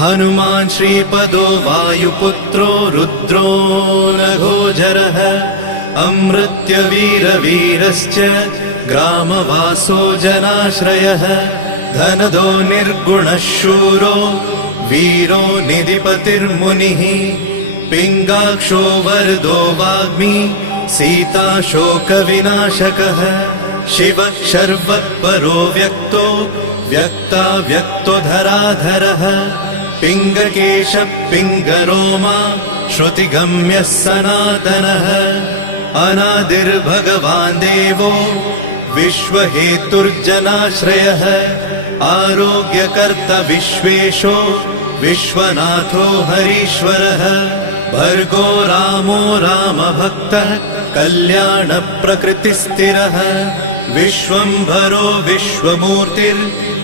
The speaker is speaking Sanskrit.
हनुमान् श्रीपदो वायुपुत्रो रुद्रो नघोजरः अमृत्यवीरवीरश्च ग्रामवासो जनाश्रयः धनदो निर्गुणः शूरो वीरो निधिपतिर्मुनिः पिङ्गाक्षो वरदो वाग्मी सीताशोकविनाशकः शिवः शर्वत्परो व्यक्तो व्यक्तो धराधरः पिङ्गकेशः पिङ्गरोमा श्रुतिगम्यः सनातनः अनादिर्भगवान् देवो विश्वहेतुर्जनाश्रयः आरोग्यकर्ता विश्वेशो विश्वनाथो हरीश्वरः भर्गो रामो रामभक्तः कल्याणप्रकृतिस्थिरः विश्वम्भरो विश्वमूर्तिर्